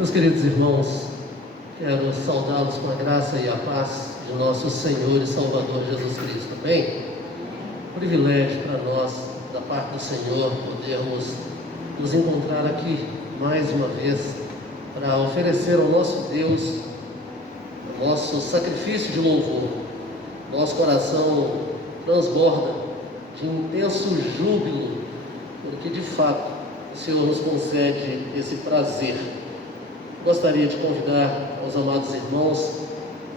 Meus queridos irmãos, quero saudá-los com a graça e a paz de nosso Senhor e Salvador Jesus Cristo. Amém? Privilégio para nós, da parte do Senhor, podermos nos encontrar aqui mais uma vez para oferecer ao nosso Deus o nosso sacrifício de louvor. Nosso coração transborda de intenso júbilo, porque de fato o Senhor nos concede esse prazer. Gostaria de convidar os amados irmãos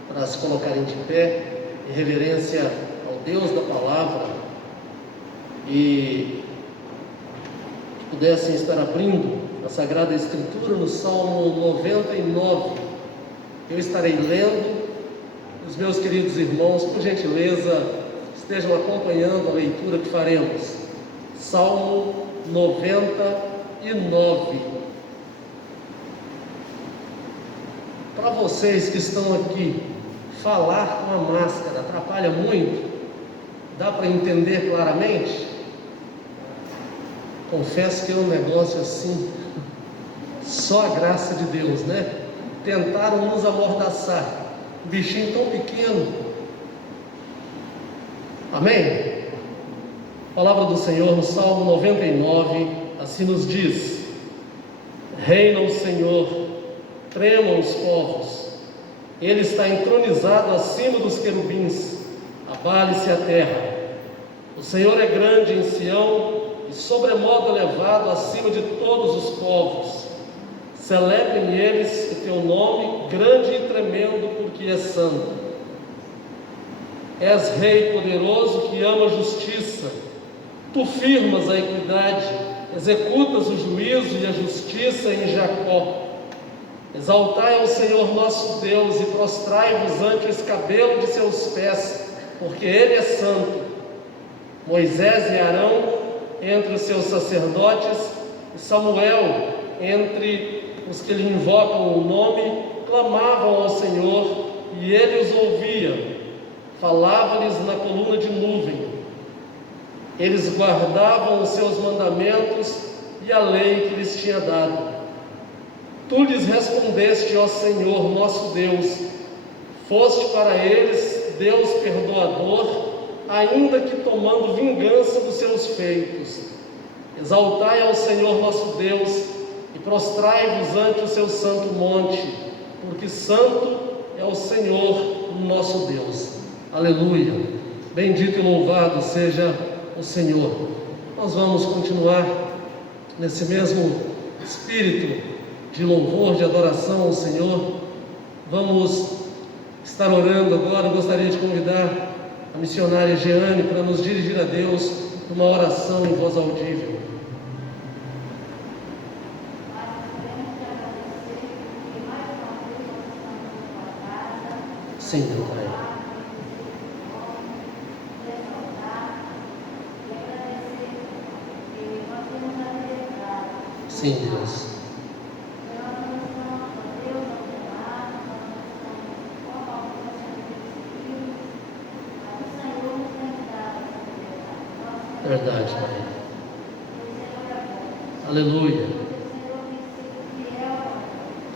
para se colocarem de pé em reverência ao Deus da palavra e que pudessem estar abrindo a Sagrada Escritura no Salmo 99. Eu estarei lendo. Os meus queridos irmãos, por gentileza, estejam acompanhando a leitura que faremos. Salmo 99. Para vocês que estão aqui, falar com a máscara atrapalha muito? Dá para entender claramente? Confesso que é um negócio assim, só a graça de Deus, né? Tentaram nos amordaçar, um bichinho tão pequeno. Amém? A palavra do Senhor no Salmo 99, assim nos diz: reina o Senhor, tremam os povos, Ele está entronizado acima dos querubins, abale-se a terra. O Senhor é grande em Sião e sobremodo elevado acima de todos os povos. Celebrem eles o teu nome, grande e tremendo, porque é santo. És Rei poderoso que ama a justiça. Tu firmas a equidade, executas o juízo e a justiça em Jacó. Exaltai ao Senhor nosso Deus e prostrai-vos ante o escabelo de seus pés, porque Ele é santo. Moisés e Arão entre os seus sacerdotes, e Samuel entre os que lhe invocam o nome, clamavam ao Senhor, e Ele os ouvia. Falava-lhes na coluna de nuvem. Eles guardavam os seus mandamentos e a lei que lhes tinha dado. Tu lhes respondeste, ó Senhor, nosso Deus. Foste para eles Deus perdoador, ainda que tomando vingança dos seus feitos. Exaltai ao Senhor nosso Deus e prostrai-vos ante o seu santo monte, porque santo é o Senhor nosso Deus. Aleluia! Bendito e louvado seja o Senhor. Nós vamos continuar nesse mesmo espírito de louvor, de adoração ao Senhor. Vamos estar orando agora. Eu gostaria de convidar a missionária Jeane para nos dirigir a Deus numa oração em voz audível. Sim, meu Pai. Sim, Deus. Verdade, Pai. Aleluia.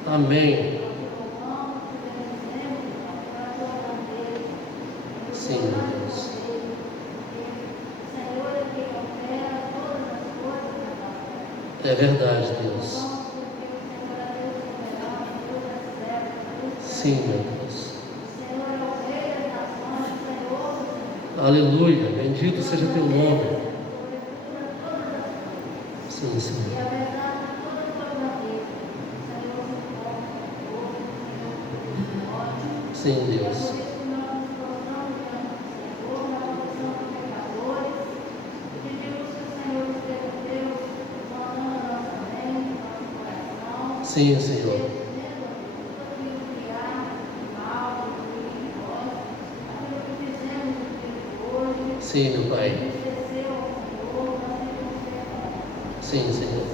Amém. Sim, meu Deus. É verdade, Deus. Sim, meu Deus. Aleluia. Bendito seja teu nome. Sim, Senhor. Sim, Deus. Sim, Senhor. Sim, meu Pai. Sim, Senhor.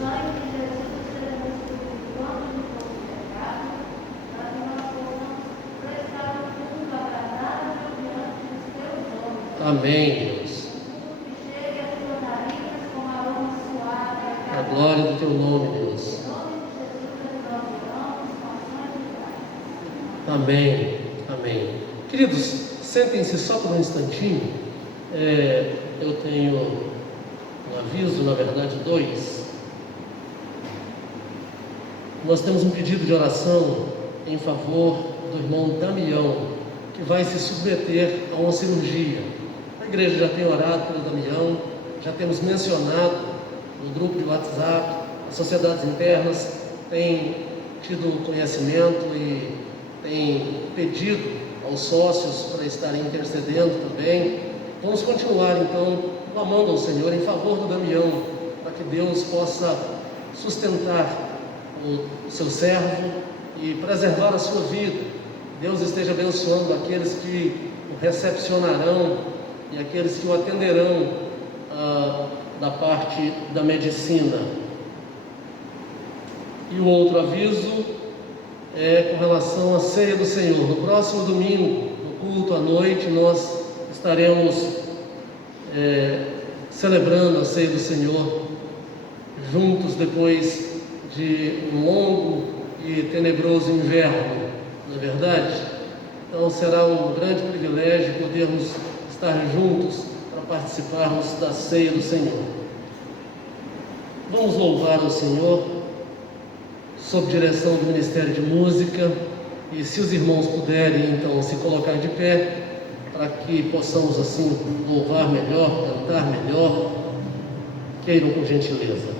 Amém, Deus. A glória do teu nome, Deus. Amém, amém. Queridos, sentem-se só por um instantinho. Eu tenho um aviso, na verdade dois. Nós temos um pedido de oração em favor do irmão Damião, que vai se submeter a uma cirurgia. A igreja já tem orado pelo Damião, já temos mencionado no grupo de WhatsApp, as sociedades internas têm tido conhecimento e têm pedido aos sócios para estarem intercedendo também. Vamos continuar então clamando ao Senhor em favor do Damião, para que Deus possa sustentar o seu servo e preservar a sua vida. Deus esteja abençoando aqueles que o recepcionarão e aqueles que o atenderão da parte da medicina. E o outro aviso é com relação à ceia do Senhor. No próximo domingo, no culto à noite, nós estaremos celebrando a ceia do Senhor juntos depois de um longo e tenebroso inverno, não é verdade? Então será um grande privilégio podermos estar juntos para participarmos da ceia do Senhor. Vamos louvar ao Senhor sob direção do Ministério de Música, e se os irmãos puderem então se colocar de pé, para que possamos assim louvar melhor, cantar melhor, queiram por gentileza.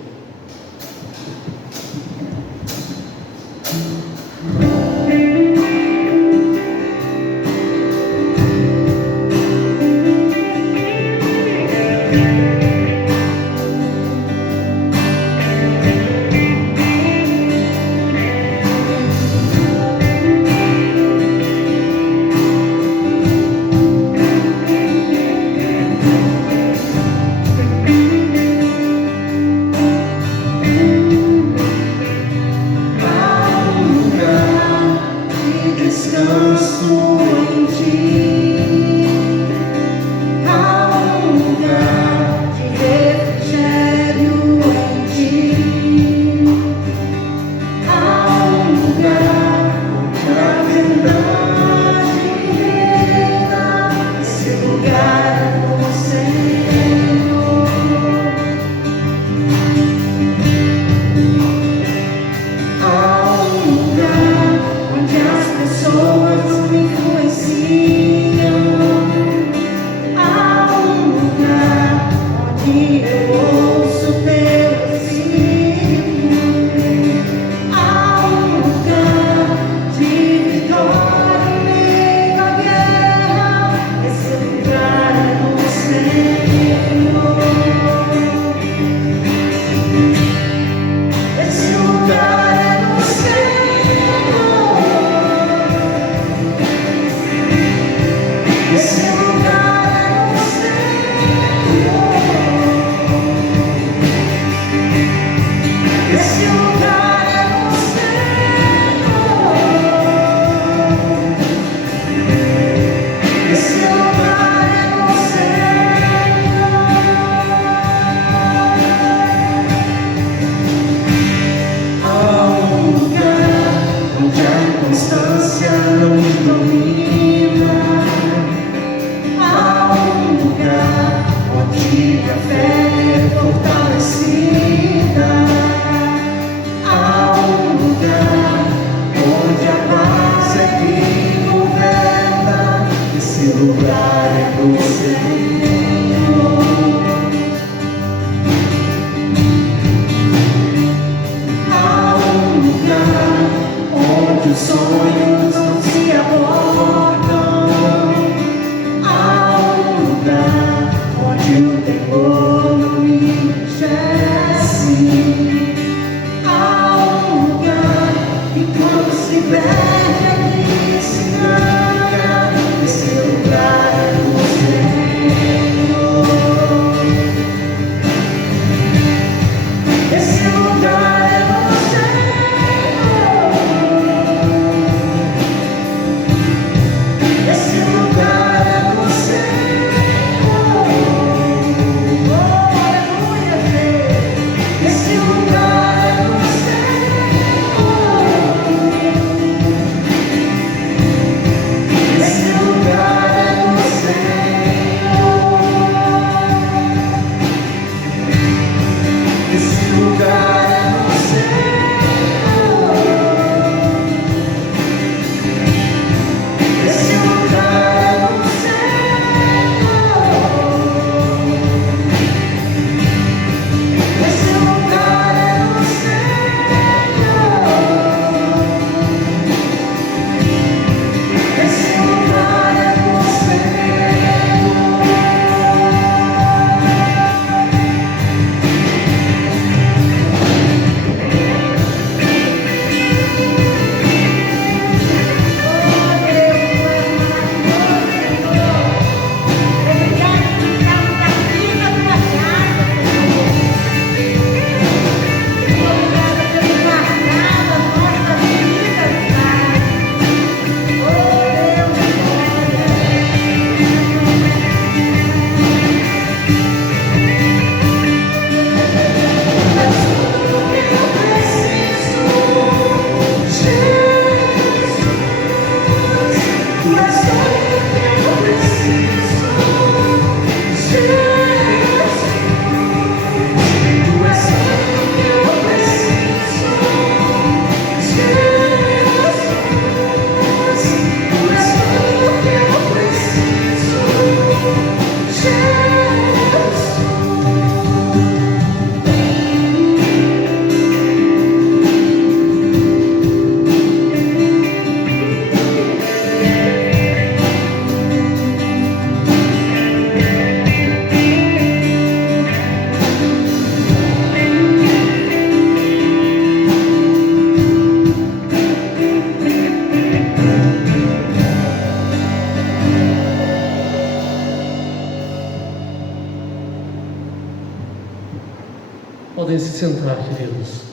sentar, queridos.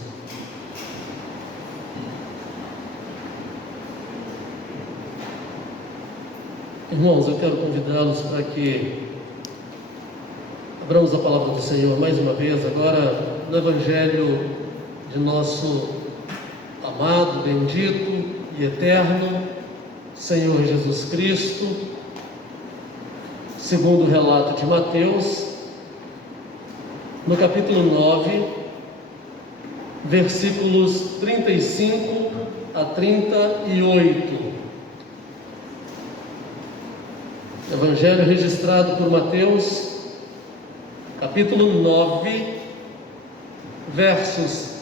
Irmãos, eu quero convidá-los para que abramos a palavra do Senhor mais uma vez, agora no Evangelho de nosso amado, bendito e eterno Senhor Jesus Cristo, segundo o relato de Mateus, no capítulo 9, versículos 35 a 38. Evangelho registrado por Mateus, capítulo 9, versos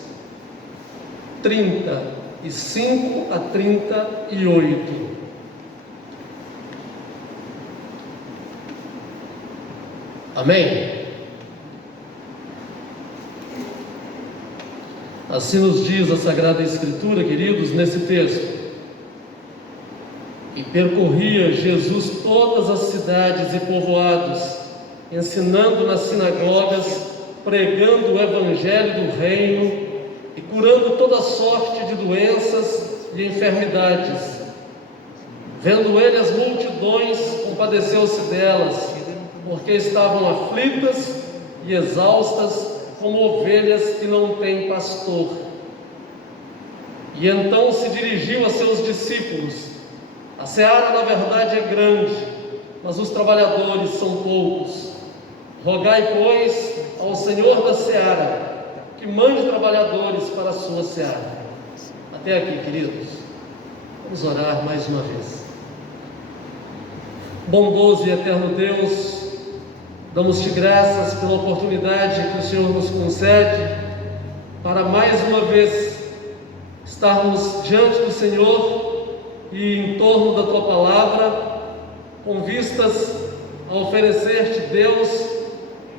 35 a 38. Amém? Assim nos diz a Sagrada Escritura, queridos, nesse texto. E percorria Jesus todas as cidades e povoados, ensinando nas sinagogas, pregando o Evangelho do Reino e curando toda sorte de doenças e enfermidades. Vendo ele as multidões, compadeceu-se delas, porque estavam aflitas e exaustas, como ovelhas que não têm pastor. E então se dirigiu a seus discípulos: a seara, na verdade, é grande, mas os trabalhadores são poucos. Rogai, pois, ao Senhor da seara, que mande trabalhadores para a sua seara. Até aqui, queridos. Vamos orar mais uma vez. Bondoso e eterno Deus, damos-te graças pela oportunidade que o Senhor nos concede para mais uma vez estarmos diante do Senhor e em torno da Tua Palavra, com vistas a oferecer-te, Deus,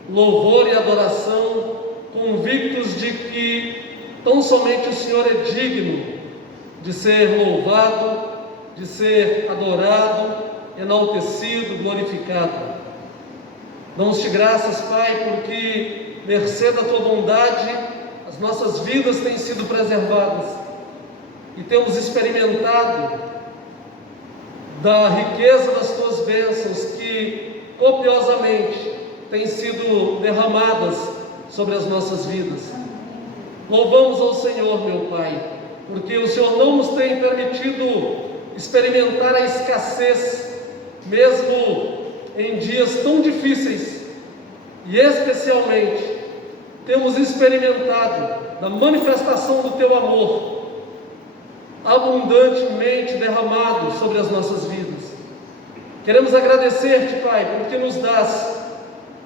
louvor e adoração, convictos de que tão somente o Senhor é digno de ser louvado, de ser adorado, enaltecido, glorificado. Damos-te graças, Pai, porque, mercê da Tua bondade, as nossas vidas têm sido preservadas e temos experimentado da riqueza das Tuas bênçãos que copiosamente têm sido derramadas sobre as nossas vidas. Louvamos ao Senhor, meu Pai, porque o Senhor não nos tem permitido experimentar a escassez, mesmo em dias tão difíceis, e especialmente temos experimentado da manifestação do Teu amor abundantemente derramado sobre as nossas vidas. Queremos agradecer-te, Pai, porque nos dás,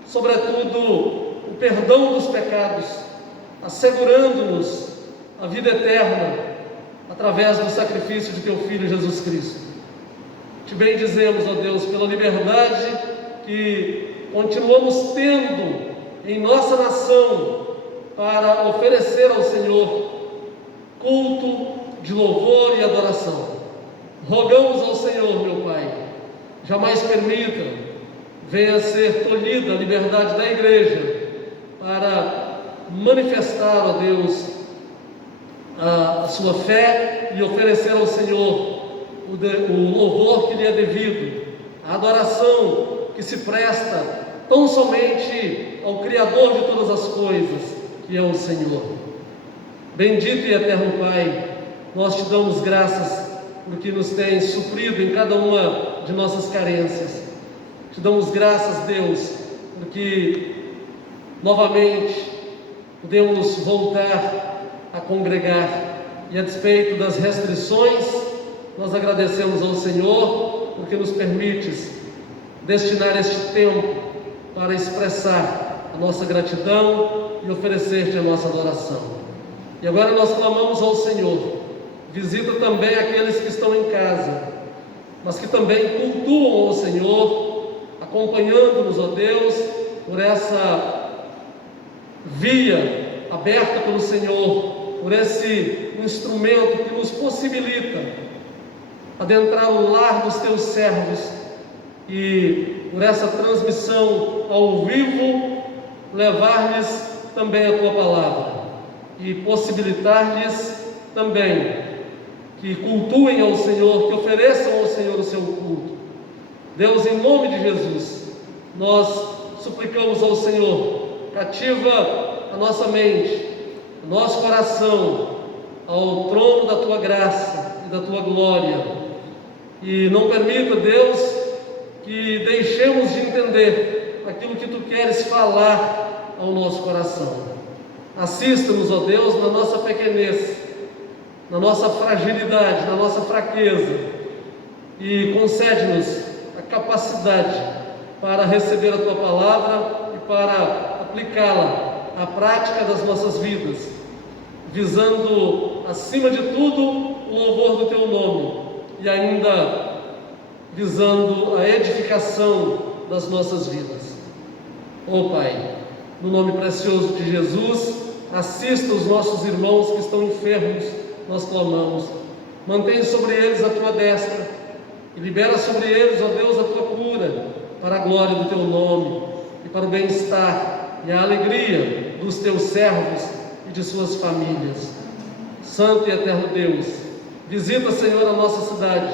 sobretudo, o perdão dos pecados, assegurando-nos a vida eterna através do sacrifício de Teu Filho Jesus Cristo. Te bendizemos, ó Deus, pela liberdade que continuamos tendo em nossa nação para oferecer ao Senhor culto de louvor e adoração. Rogamos ao Senhor, meu Pai, jamais permita venha a ser tolhida a liberdade da igreja para manifestar, ó Deus, a sua fé e oferecer ao Senhor o louvor que lhe é devido, a adoração que se presta tão somente ao Criador de todas as coisas, que é o Senhor. Bendito e eterno Pai, nós te damos graças porque nos tens suprido em cada uma de nossas carências. Te damos graças, Deus, porque novamente podemos voltar a congregar, e a despeito das restrições, nós agradecemos ao Senhor porque nos permites destinar este tempo para expressar a nossa gratidão e oferecer-te a nossa adoração. E agora nós clamamos ao Senhor: visita também aqueles que estão em casa, mas que também cultuam ao Senhor, acompanhando-nos, ó Deus, por essa via aberta pelo Senhor, por esse instrumento que nos possibilita adentrar o lar dos Teus servos, e por essa transmissão ao vivo levar-lhes também a Tua palavra. e possibilitar-lhes também que cultuem ao Senhor, que ofereçam ao Senhor o seu culto. Deus, em nome de Jesus, nós suplicamos ao Senhor, cativa a nossa mente, o nosso coração ao trono da Tua graça e da Tua glória, e não permita, Deus, que deixemos de entender aquilo que Tu queres falar ao nosso coração. Assista-nos, ó Deus, na nossa pequenez, na nossa fragilidade, na nossa fraqueza, e concede-nos a capacidade para receber a Tua palavra e para aplicá-la à prática das nossas vidas, visando, acima de tudo, o louvor do Teu nome e ainda visando a edificação das nossas vidas. Ó Pai, no nome precioso de Jesus, assista os nossos irmãos que estão enfermos, nós clamamos. Mantém sobre eles a Tua destra e libera sobre eles, ó Deus, a Tua cura, para a glória do Teu nome e para o bem-estar e a alegria dos Teus servos e de suas famílias. Santo e eterno Deus, visita, Senhor, a nossa cidade,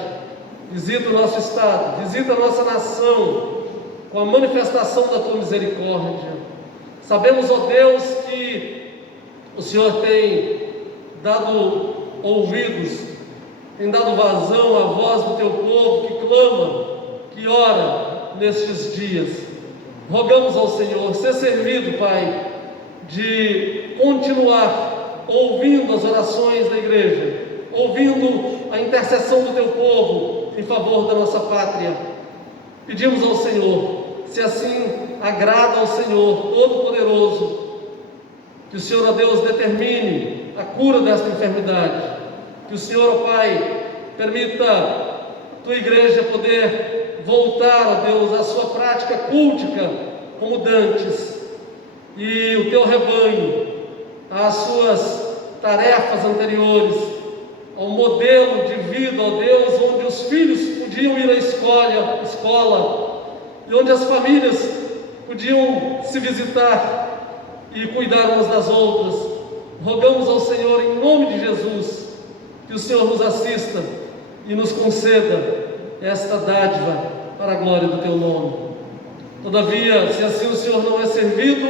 visita o nosso estado, visita a nossa nação com a manifestação da Tua misericórdia. Sabemos, ó Deus, que o Senhor tem dado ouvidos, tem dado vazão à voz do Teu povo que clama, que ora nestes dias. Rogamos ao Senhor, ser servido, Pai, de continuar ouvindo as orações da igreja, ouvindo a intercessão do Teu povo em favor da nossa pátria. Pedimos ao Senhor, se assim agrada ao Senhor Todo-Poderoso, que o Senhor, ó Deus, determine a cura desta enfermidade, que o Senhor, ó Pai, permita a Tua igreja poder voltar, ó Deus, à sua prática cultica como dantes, e o Teu rebanho às suas tarefas anteriores, ao modelo de vida, ó Deus, onde os filhos podiam ir à escola, e onde as famílias podiam se visitar e cuidar umas das outras. Rogamos ao Senhor, em nome de Jesus, que o Senhor nos assista e nos conceda esta dádiva para a glória do Teu nome. Todavia, se assim o Senhor não é servido,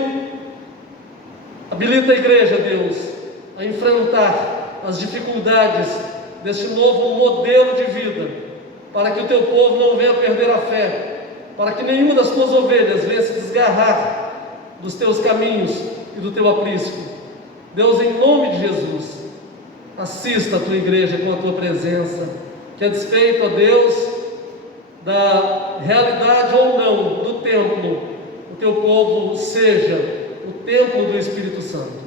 habilita a igreja, Deus, a enfrentar as dificuldades deste novo modelo de vida, para que o Teu povo não venha perder a fé, para que nenhuma das Tuas ovelhas venha se desgarrar dos Teus caminhos e do Teu aprisco. Deus, em nome de Jesus, assista a Tua igreja com a Tua presença, que a despeito, ó Deus, da realidade ou não do templo, o Teu povo seja o templo do Espírito Santo.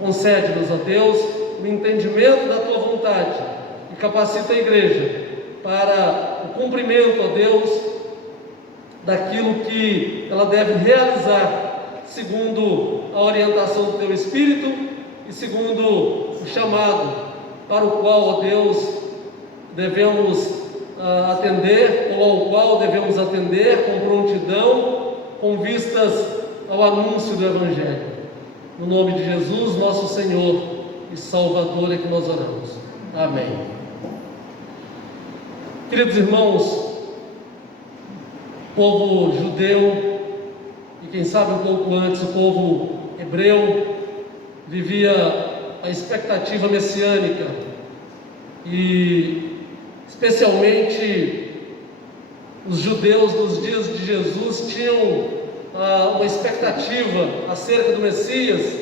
Concede-nos, ó Deus, o entendimento da Tua vontade e capacita a igreja para o cumprimento, ó Deus, daquilo que ela deve realizar segundo a orientação do Teu Espírito e segundo o chamado para o qual, ó Deus, devemos atender, ou ao qual devemos atender com prontidão, com vistas ao anúncio do Evangelho. No nome de Jesus, nosso Senhor e Salvador, é que nós oramos. Amém. Queridos irmãos, o povo judeu, e quem sabe um pouco antes, o povo hebreu, vivia a expectativa messiânica, e especialmente os judeus dos dias de Jesus tinham uma expectativa acerca do Messias,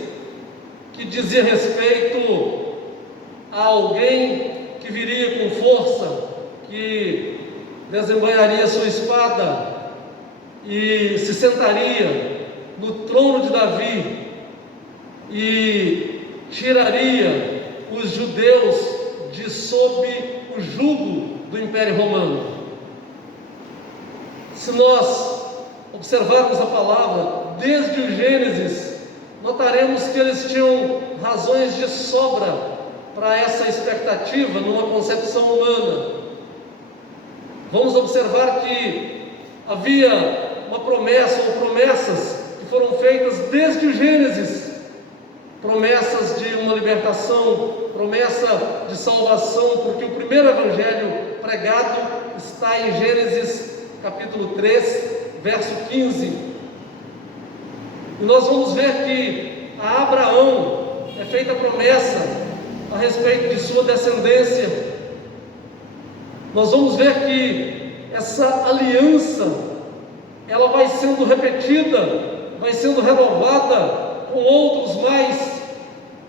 que dizia respeito a alguém que viria com força, que desembainharia sua espada e se sentaria no trono de Davi e tiraria os judeus de sob o jugo do Império Romano. Se nós observarmos a palavra desde o Gênesis, notaremos que eles tinham razões de sobra para essa expectativa numa concepção humana. Vamos observar que havia uma promessa ou promessas que foram feitas desde o Gênesis promessas de uma libertação, promessa de salvação, porque o primeiro evangelho pregado está em Gênesis capítulo 3, verso 15. E nós vamos ver que a Abraão é feita a promessa a respeito de sua descendência. Nós vamos ver que essa aliança, ela vai sendo repetida, vai sendo renovada com outros mais,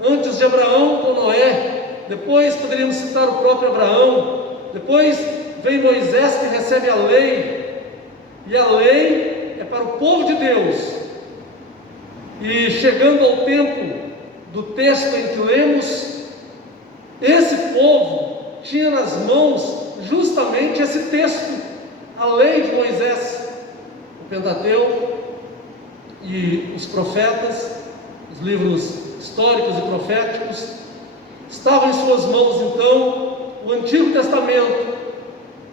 antes de Abraão, com Noé. Depois poderíamos citar o próprio Abraão. Depois vem Moisés, que recebe a lei, e a lei é para o povo de Deus. E chegando ao tempo do texto em que lemos, esse povo tinha nas mãos justamente esse texto, a lei de Moisés, o Pentateuco e os profetas, os livros históricos e proféticos. Estavam em suas mãos então o Antigo Testamento,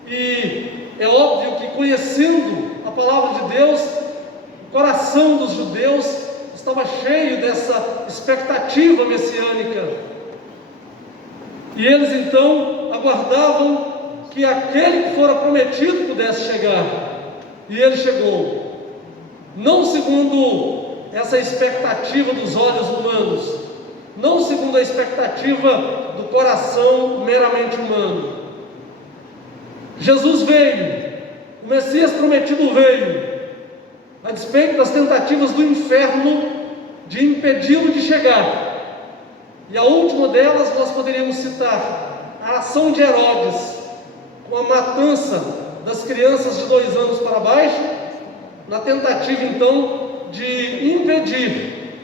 e é óbvio que, conhecendo a palavra de Deus, o coração dos judeus estava cheio dessa expectativa messiânica, e eles então aguardavam que aquele que fora prometido pudesse chegar, e ele chegou, não segundo essa expectativa dos olhos humanos, não segundo a expectativa do coração meramente humano. Jesus veio, o Messias prometido veio, a despeito das tentativas do inferno de impedi-lo de chegar. E a última delas nós poderíamos citar a ação de Herodes, com a matança das crianças de 2 anos para baixo, na tentativa então de impedir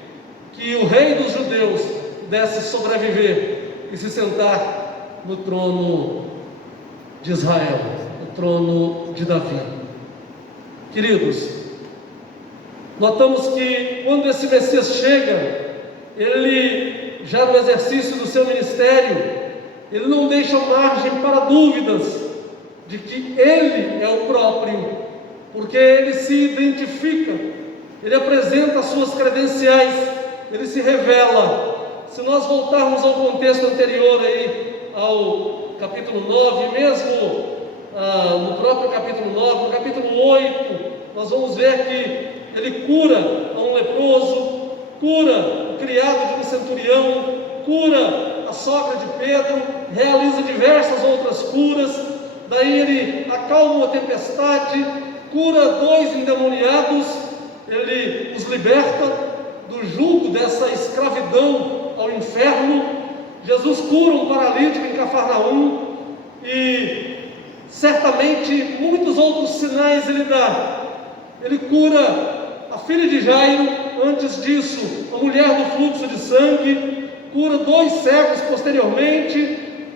que o rei dos judeus pudesse sobreviver e se sentar no trono de Israel, no trono de Davi. Queridos, notamos que quando esse Messias chega, ele, já no exercício do seu ministério, ele não deixa margem para dúvidas de que ele é o próprio, porque ele se identifica, ele apresenta as suas credenciais, ele se revela. Se nós voltarmos ao contexto anterior aí, ao capítulo 9, mesmo no próprio capítulo 9, no capítulo 8, nós vamos ver que ele cura a um leproso, cura o criado de um centurião, cura a sogra de Pedro, realiza diversas outras curas. Daí ele acalma uma tempestade, cura 2 endemoniados, ele os liberta do jugo dessa escravidão ao inferno. Jesus cura um paralítico em Cafarnaum, e certamente muitos outros sinais ele dá. Ele cura a filha de Jairo, antes disso a mulher do fluxo de sangue, cura 2 cegos posteriormente,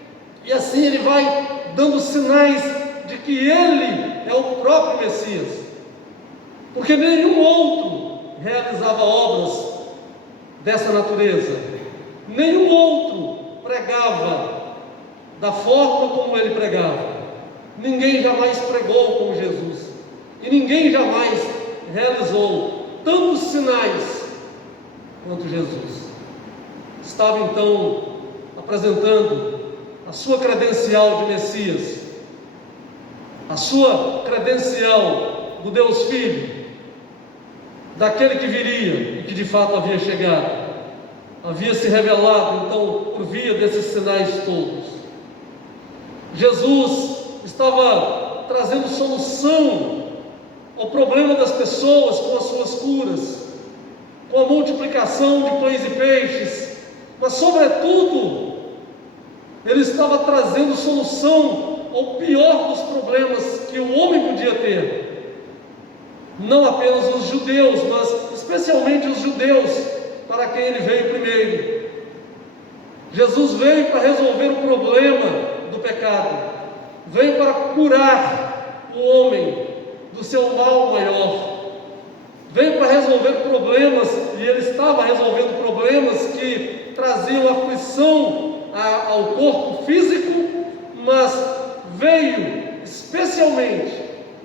e assim ele vai dando sinais de que ele é o próprio Messias, porque nenhum outro realizava obras dessa natureza, nenhum outro pregava da forma como ele pregava. Ninguém jamais pregou como Jesus, e ninguém jamais realizou tantos sinais quanto Jesus. Estava então apresentando a sua credencial de Messias, a sua credencial do Deus Filho, daquele que viria e que de fato havia chegado, havia se revelado então por via desses sinais todos. Jesus estava trazendo solução ao problema das pessoas com as suas curas, com a multiplicação de pães e peixes, mas sobretudo ele estava trazendo solução ao pior dos problemas que o homem podia ter. Não apenas os judeus, mas especialmente os judeus, para quem ele veio primeiro. Jesus veio para resolver o problema do pecado, veio para curar o homem do seu mal maior, veio para resolver problemas, e ele estava resolvendo problemas que traziam aflição ao corpo físico, mas veio especialmente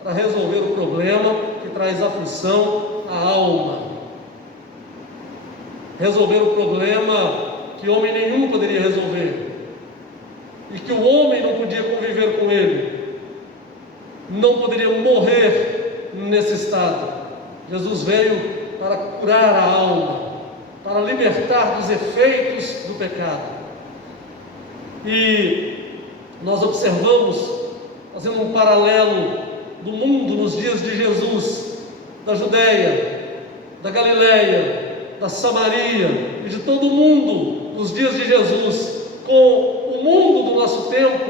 para resolver o problema que traz aflição à alma. resolver o problema que homem nenhum poderia resolver, e que o homem não podia conviver com ele, não poderia morrer nesse estado. Jesus veio para curar a alma, para libertar dos efeitos do pecado. E nós observamos, fazendo um paralelo do mundo nos dias de Jesus, da Judéia, da Galileia, da Samaria e de todo o mundo nos dias de Jesus, com o mundo do nosso tempo,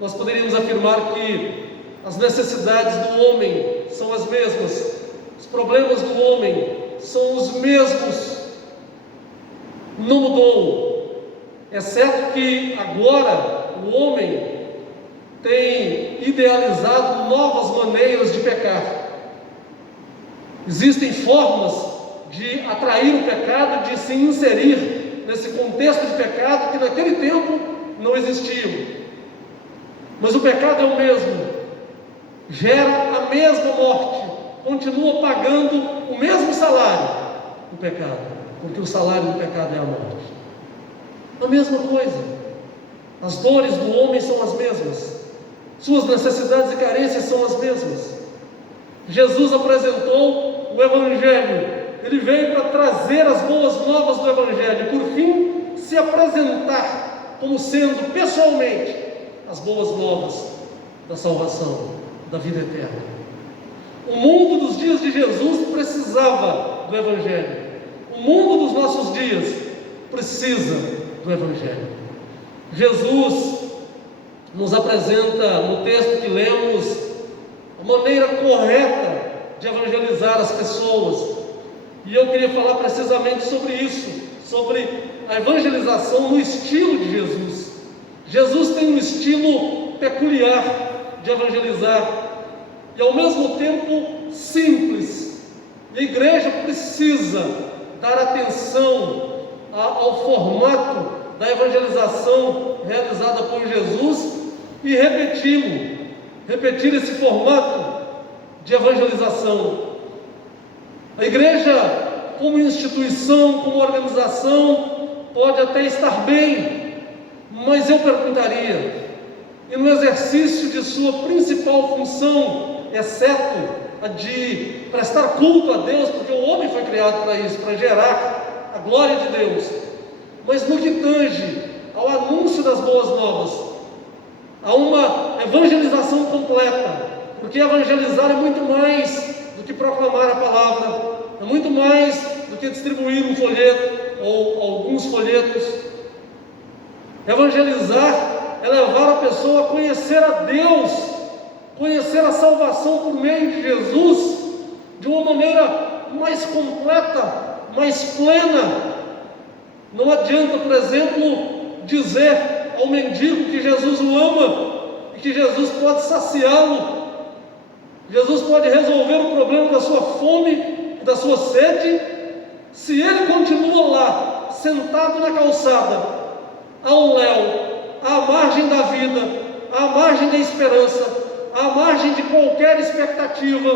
nós poderíamos afirmar que as necessidades do homem são as mesmas, os problemas do homem são os mesmos, não mudou, exceto que agora o homem tem idealizado novas maneiras de pecar. Existem formas de atrair o pecado, de se inserir nesse contexto de pecado que naquele tempo não existiam. Mas o pecado é o mesmo, gera a mesma morte, continua pagando o mesmo salário do pecado, porque o salário do pecado é a morte. A mesma coisa, as dores do homem são as mesmas, suas necessidades e carências são as mesmas. Jesus apresentou o Evangelho, ele veio para trazer as boas novas do Evangelho, e por fim se apresentar como sendo pessoalmente as boas novas da salvação, da vida eterna. O mundo dos dias de Jesus precisava do Evangelho. O mundo dos nossos dias precisa do Evangelho. Jesus nos apresenta no texto que lemos a maneira correta de evangelizar as pessoas. E eu queria falar precisamente sobre isso, sobre a evangelização no estilo de Jesus. Jesus tem um estilo peculiar de evangelizar e ao mesmo tempo simples. E a igreja precisa dar atenção ao formato da evangelização realizada por Jesus e repetir esse formato de evangelização. A igreja, como instituição, como organização, pode até estar bem, mas eu perguntaria, e no exercício de sua principal função, exceto a de prestar culto a Deus, porque o homem foi criado para isso, para gerar a glória de Deus, mas no que tange ao anúncio das boas novas, a uma evangelização completa, porque evangelizar é muito mais do que proclamar a palavra, é muito mais do que distribuir um folheto ou alguns folhetos. Evangelizar é levar a pessoa a conhecer a Deus, conhecer a salvação por meio de Jesus, de uma maneira mais completa, mais plena. Não adianta, por exemplo, dizer ao mendigo que Jesus o ama e que Jesus pode saciá-lo, Jesus pode resolver o problema da sua fome e da sua sede, se ele continua lá, sentado na calçada, ao léu, à margem da vida, à margem da esperança, à margem de qualquer expectativa,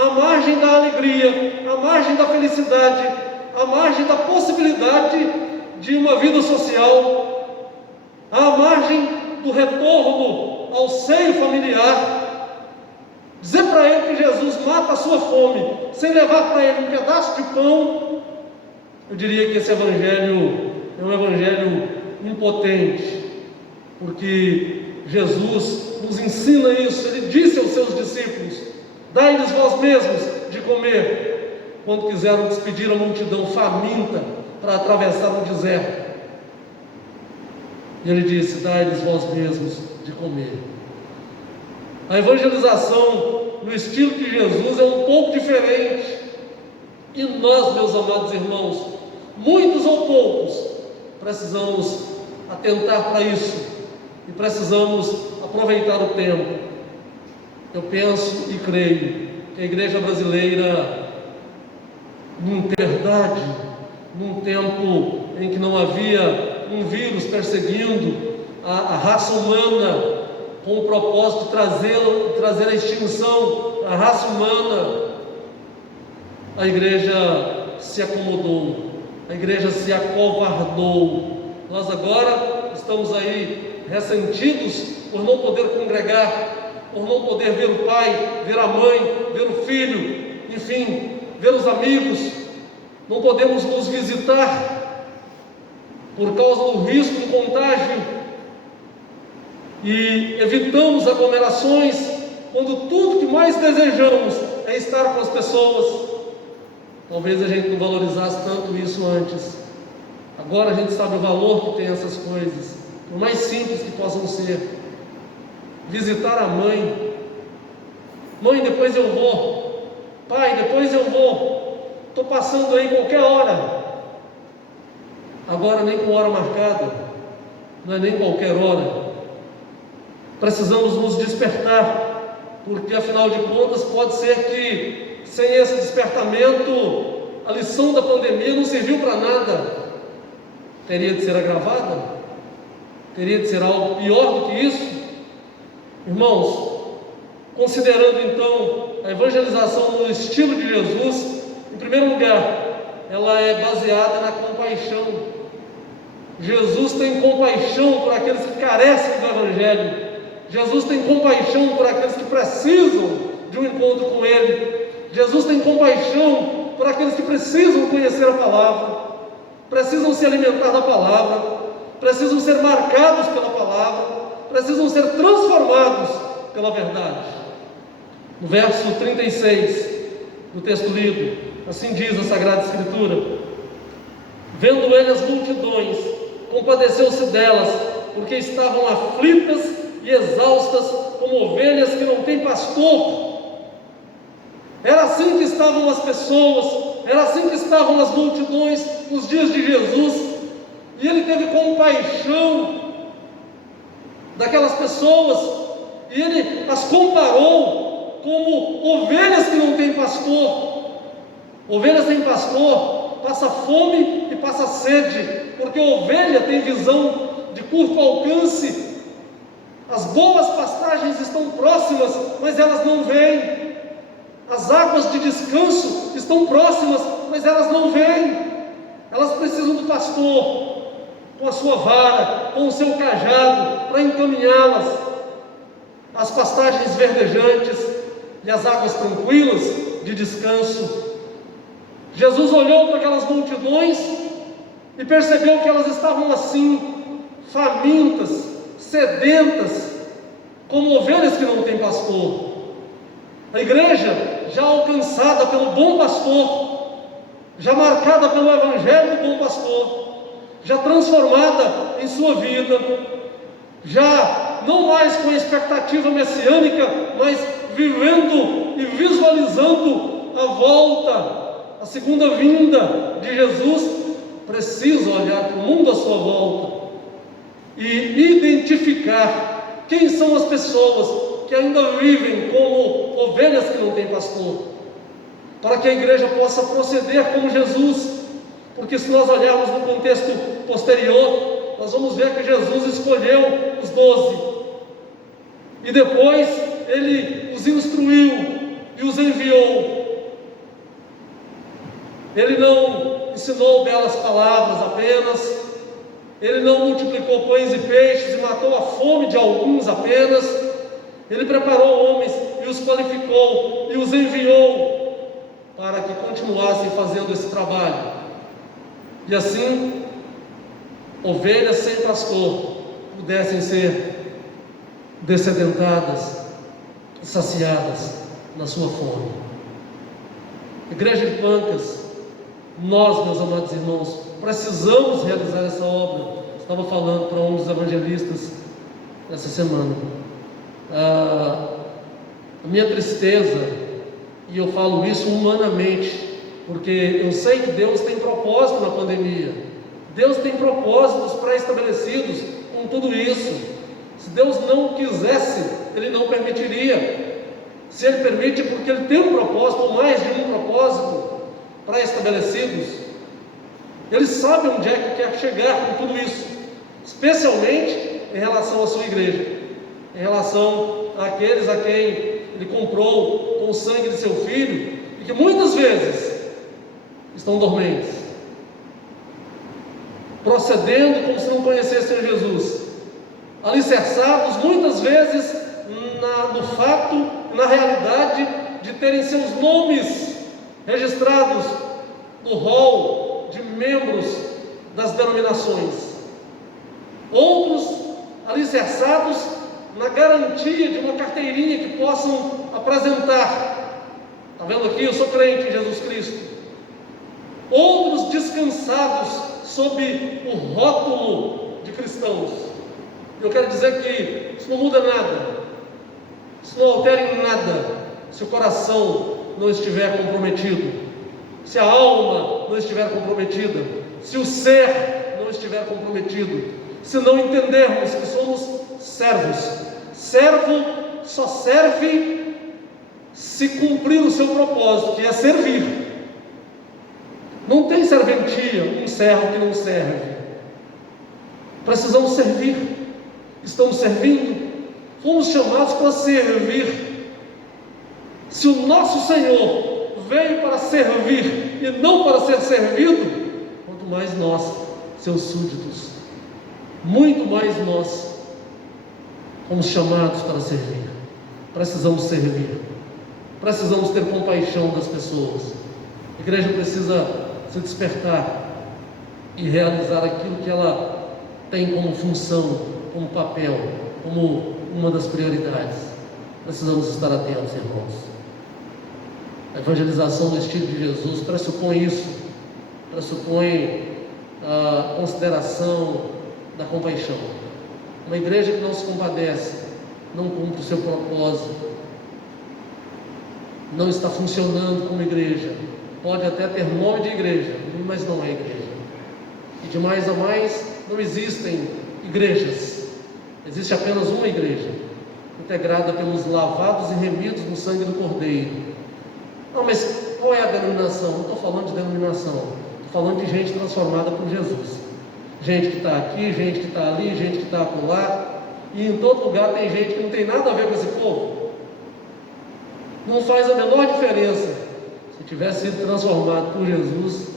à margem da alegria, à margem da felicidade, à margem da possibilidade de uma vida social, à margem do retorno ao seio familiar. Dizer para ele que Jesus mata a sua fome, sem levar para ele um pedaço de pão, eu diria que esse evangelho é um evangelho impotente, porque Jesus nos ensina isso. Ele disse aos seus discípulos: dai-lhes vós mesmos de comer, quando quiseram despedir a multidão faminta para atravessar o deserto. E ele disse: dai-lhes vós mesmos de comer. A evangelização no estilo de Jesus é um pouco diferente, e nós, meus amados irmãos, muitos ou poucos, precisamos atentar para isso e precisamos aproveitar o tempo. Eu penso e creio que a igreja brasileira, num verdade, num tempo em que não havia um vírus perseguindo a raça humana, com o propósito de trazer a extinção da raça humana, a igreja se acomodou a igreja se acovardou. Nós agora estamos aí ressentidos por não poder congregar, por não poder ver o pai, ver a mãe, ver o filho, enfim, ver os amigos. Não podemos nos visitar por causa do risco do contágio e evitamos aglomerações, quando tudo que mais desejamos é estar com as pessoas. Talvez a gente não valorizasse tanto isso antes. Agora a gente sabe o valor que tem essas coisas, por mais simples que possam ser. Visitar a mãe. Mãe, depois eu vou. Pai, depois eu vou. Estou passando aí qualquer hora. Agora nem com hora marcada, não é nem qualquer hora. Precisamos nos despertar, porque afinal de contas pode ser que sem esse despertamento a lição da pandemia não serviu para nada. Teria de ser agravada? Teria de ser algo pior do que isso? Irmãos, considerando então a evangelização no estilo de Jesus, em primeiro lugar, ela é baseada na compaixão. Jesus tem compaixão por aqueles que carecem do Evangelho. Jesus tem compaixão por aqueles que precisam de um encontro com Ele. Jesus tem compaixão por aqueles que precisam conhecer a palavra, precisam se alimentar da palavra, precisam ser marcados pela palavra, precisam ser transformados pela verdade. No verso 36 do texto lido, assim diz a Sagrada Escritura: vendo ele as multidões, compadeceu-se delas, porque estavam aflitas e exaustas, como ovelhas que não têm pastor. Era assim que estavam as pessoas, era assim que estavam as multidões nos dias de Jesus, e ele teve compaixão daquelas pessoas, e ele as comparou como ovelhas que não têm pastor. Ovelhas sem pastor passa fome e passa sede, porque a ovelha tem visão de curto alcance. As boas pastagens estão próximas, mas elas não vêm. As águas de descanso estão próximas, mas elas não vêm. Elas precisam do pastor, com a sua vara, com o seu cajado, para encaminhá-las às pastagens verdejantes e às águas tranquilas de descanso. Jesus olhou para aquelas multidões e percebeu que elas estavam assim, famintas, sedentas, como ovelhas que não têm pastor. A igreja, já alcançada pelo bom pastor, já marcada pelo Evangelho do bom pastor, já transformada em sua vida, já não mais com a expectativa messiânica, mas vivendo e visualizando a volta, a segunda vinda de Jesus, precisa olhar para o mundo à sua volta e identificar quem são as pessoas que ainda vivem como ovelhas que não têm pastor, para que a igreja possa proceder como Jesus. Porque se nós olharmos no contexto posterior, nós vamos ver que Jesus escolheu os 12 e depois ele os instruiu e os enviou. Ele não ensinou belas palavras apenas, ele não multiplicou pães e peixes e matou a fome de alguns apenas. Ele preparou homens e os qualificou e os enviou para que continuassem fazendo esse trabalho. E assim, ovelhas sem pastor pudessem ser dessedentadas, saciadas na sua fome. Igreja de Pancas, nós, meus amados irmãos, precisamos realizar essa obra. Estava falando para um dos evangelistas essa semana. A minha tristeza, e eu falo isso humanamente, porque eu sei que Deus tem propósito na pandemia. Deus tem propósitos pré-estabelecidos com tudo isso. Se Deus não quisesse, Ele não permitiria. Se Ele permite, porque Ele tem um propósito, ou mais de um propósito pré-estabelecidos. Ele sabe onde é que quer chegar com tudo isso, especialmente em relação à sua igreja, em relação àqueles a quem Ele comprou com o sangue de seu Filho, e que muitas vezes estão dormentes, procedendo como se não conhecessem Jesus, alicerçados muitas vezes no fato, na realidade de terem seus nomes registrados no rol de membros das denominações. Outros alicerçados na garantia de uma carteirinha que possam apresentar: está vendo aqui, eu sou crente em Jesus Cristo. Outros descansados sob o rótulo de cristãos. Eu quero dizer que isso não muda nada, isso não altera em nada, se o coração não estiver comprometido, se a alma não estiver comprometida, se o ser não estiver comprometido, se não entendermos que somos servos. Servo só serve se cumprir o seu propósito, que é servir. Não tem serventia um servo que não serve. Precisamos servir. Estamos servindo. Fomos chamados para servir. Se o nosso Senhor veio para servir e não para ser servido, quanto mais nós, seus súditos, muito mais nós fomos chamados para servir. Precisamos servir. Precisamos ter compaixão das pessoas. A igreja precisa se despertar e realizar aquilo que ela tem como função, como papel, como uma das prioridades. Precisamos estar atentos, irmãos. A evangelização do estilo de Jesus pressupõe isso, pressupõe a consideração da compaixão. Uma igreja que não se compadece, não cumpre o seu propósito, não está funcionando como igreja. Pode até ter nome de igreja, mas não é igreja. E de mais a mais, não existem igrejas. Existe apenas uma igreja, integrada pelos lavados e remidos no sangue do Cordeiro. Não, mas qual é a denominação? Não estou falando de denominação, estou falando de gente transformada por Jesus. Gente que está aqui, gente que está ali, gente que está acolá, e em todo lugar tem gente que não tem nada a ver com esse povo. Não faz a menor diferença. Se tivesse sido transformado por Jesus,